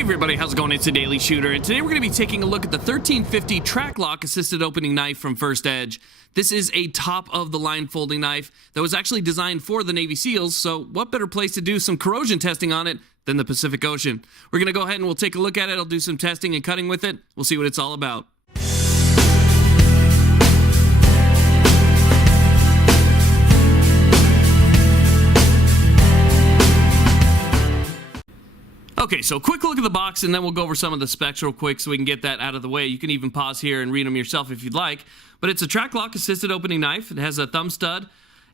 Hey everybody, how's it going? It's a Daily Shooter, and today we're going to be taking a look at the 1350 track lock assisted opening knife from First Edge. This is a top-of-the-line folding knife that was actually designed for the Navy SEALs, so what better place to do some corrosion testing on it than the Pacific Ocean? We're going to go ahead and we'll take a look at it. I'll do some testing and cutting with it. We'll see what it's all about. Okay, so quick look at the box, and then we'll go over some of the specs real quick so we can get that out of the way. You can even pause here and read them yourself if you'd like. But it's a track lock assisted opening knife. It has a thumb stud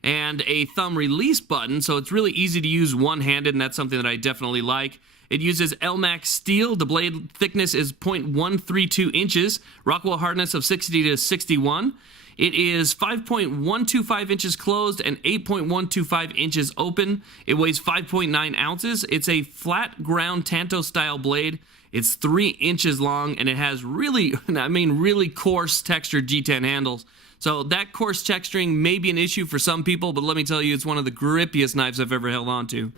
and a thumb release button, so it's really easy to use one-handed, and that's something that I definitely like. It uses LMAX steel. The blade thickness is 0.132 inches, Rockwell hardness of 60 to 61. It is 5.125 inches closed and 8.125 inches open. It weighs 5.9 ounces. It's a flat ground Tanto style blade. It's 3 inches long, and it has really coarse textured G10 handles. So that coarse texturing may be an issue for some people, but let me tell you, it's one of the grippiest knives I've ever held on to.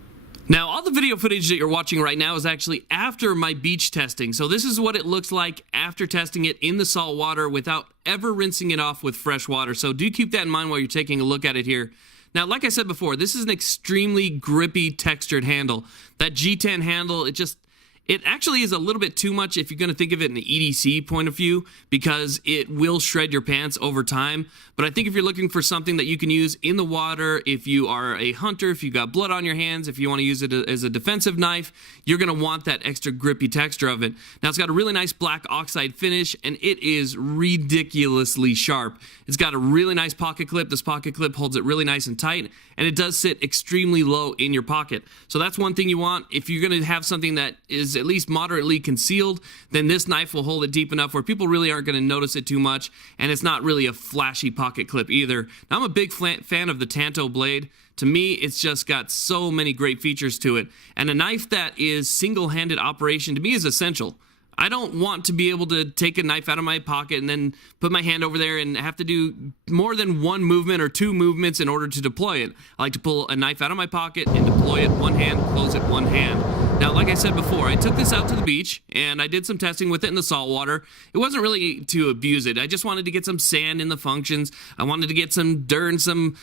Now, all the video footage that you're watching right now is actually after my beach testing. So this is what it looks like after testing it in the salt water without ever rinsing it off with fresh water. So do keep that in mind while you're taking a look at it here. Now, like I said before, this is an extremely grippy textured handle. That G10 handle, it actually is a little bit too much if you're going to think of it in the EDC point of view, because it will shred your pants over time. But I think if you're looking for something that you can use in the water, if you are a hunter, if you got blood on your hands, if you want to use it as a defensive knife, you're going to want that extra grippy texture of it. Now, it's got a really nice black oxide finish, and it is ridiculously sharp. It's got a really nice pocket clip. This pocket clip holds it really nice and tight, and it does sit extremely low in your pocket. So that's one thing you want. If you're going to have something that is at least moderately concealed, then this knife will hold it deep enough where people really aren't going to notice it too much, and it's not really a flashy pocket clip either. Now, I'm a big fan of the Tanto blade. To me, it's just got so many great features to it, and a knife that is single-handed operation to me is essential. I don't want to be able to take a knife out of my pocket and then put my hand over there and have to do more than one movement or two movements in order to deploy it. I like to pull a knife out of my pocket and deploy it one hand, close it one hand. Now, like I said before, I took this out to the beach and I did some testing with it in the salt water. It wasn't really to abuse it. I just wanted to get some sand in the functions. I wanted to get some dirt and some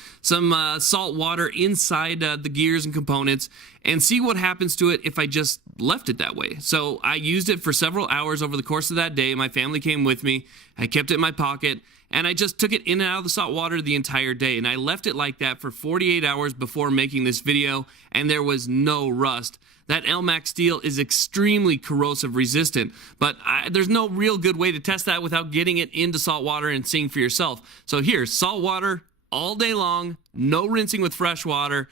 salt water inside the gears and components and see what happens to it if I just left it that way. So I used it for several hours over the course of that day. My family came with me. I kept it in my pocket, and I just took it in and out of the salt water the entire day. And I left it like that for 48 hours before making this video, and there was no rust. That LMAX steel is extremely corrosive resistant, but there's no real good way to test that without getting it into salt water and seeing for yourself. So here, salt water all day long, no rinsing with fresh water,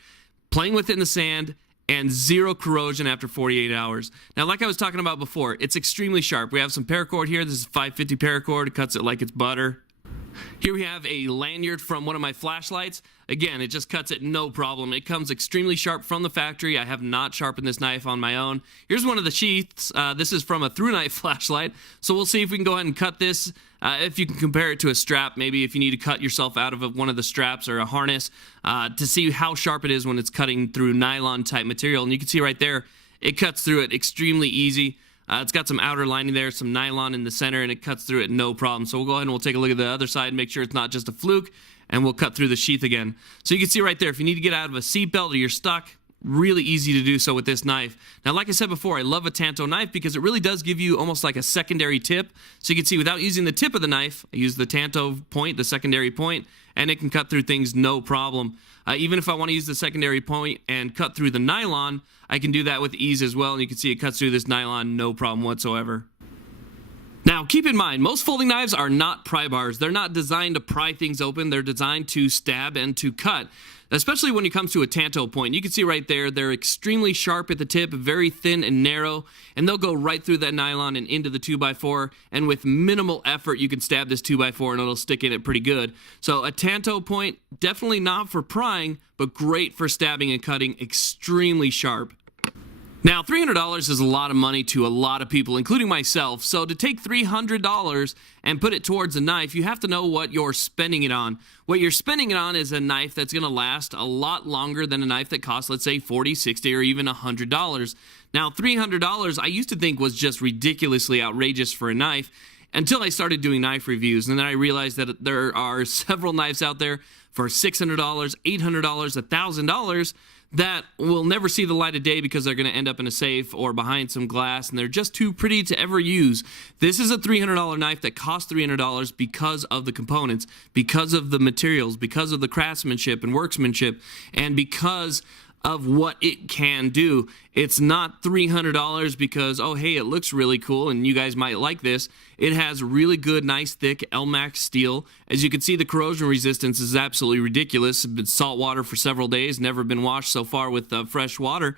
playing with it in the sand, and zero corrosion after 48 hours. Now, like I was talking about before, it's extremely sharp. We have some paracord here. This is 550 paracord. It cuts it like it's butter. Here we have a lanyard from one of my flashlights. Again, it just cuts it no problem. It comes extremely sharp from the factory. I have not sharpened this knife on my own. Here's one of the sheaths. This is from a through-knife flashlight. So we'll see if we can go ahead and cut this. If you can compare it to a strap, maybe if you need to cut yourself out of one of the straps or a harness to see how sharp it is when it's cutting through nylon-type material. And you can see right there, it cuts through it extremely easy. It's got some outer lining there, some nylon in the center, and it cuts through it no problem. So we'll go ahead and we'll take a look at the other side and make sure it's not just a fluke, and we'll cut through the sheath again. So you can see right there, if you need to get out of a seatbelt or you're stuck, really easy to do so with this knife. Now, like I said before, I love a Tanto knife because it really does give you almost like a secondary tip. So you can see without using the tip of the knife, I use the Tanto point, the secondary point, and it can cut through things no problem. Even if I want to use the secondary point and cut through the nylon, I can do that with ease as well, and you can see it cuts through this nylon no problem whatsoever. Now, keep in mind, most folding knives are not pry bars. They're not designed to pry things open. They're designed to stab and to cut, especially when it comes to a Tanto point. You can see right there, they're extremely sharp at the tip, very thin and narrow, and they'll go right through that nylon and into the 2x4, and with minimal effort, you can stab this 2x4 and it'll stick in it pretty good. So a Tanto point, definitely not for prying, but great for stabbing and cutting, extremely sharp. Now, $300 is a lot of money to a lot of people, including myself. So to take $300 and put it towards a knife, you have to know what you're spending it on. What you're spending it on is a knife that's going to last a lot longer than a knife that costs, let's say, $40, $60, or even $100. Now, $300 I used to think was just ridiculously outrageous for a knife until I started doing knife reviews. And then I realized that there are several knives out there for $600, $800, $1,000 that will never see the light of day because they're going to end up in a safe or behind some glass, and they're just too pretty to ever use. This is a $300 knife that costs $300 because of the components, because of the materials, because of the craftsmanship and workmanship, and because of what it can do. It's not $300 because, oh, hey, it looks really cool and you guys might like this. It has really good, nice, thick Elmax steel. As you can see, the corrosion resistance is absolutely ridiculous. It's been salt water for several days, never been washed so far with fresh water,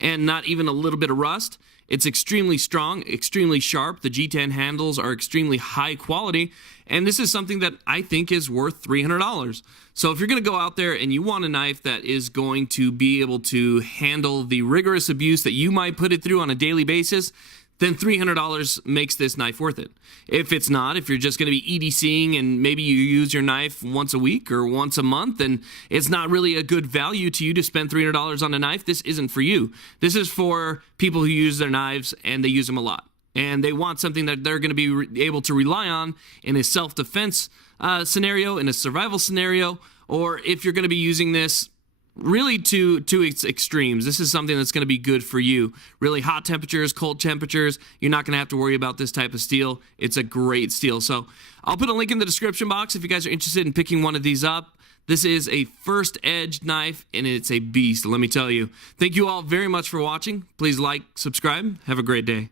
and not even a little bit of rust. It's extremely strong, extremely sharp. The G10 handles are extremely high quality, and this is something that I think is worth $300. So if you're going to go out there and you want a knife that is going to be able to handle the rigorous abuse that you might put it through on a daily basis, then $300 makes this knife worth it. If it's not, if you're just going to be EDCing and maybe you use your knife once a week or once a month and it's not really a good value to you to spend $300 on a knife, this isn't for you. This is for people who use their knives and they use them a lot. And they want something that they're going to be able to rely on in a self-defense scenario, in a survival scenario, or if you're going to be using this really to its extremes. This is something that's going to be good for you. Really hot temperatures, cold temperatures, you're not going to have to worry about this type of steel. It's a great steel. So I'll put a link in the description box if you guys are interested in picking one of these up. This is a first edge knife and it's a beast, let me tell you. Thank you all very much for watching. Please like, subscribe. Have a great day.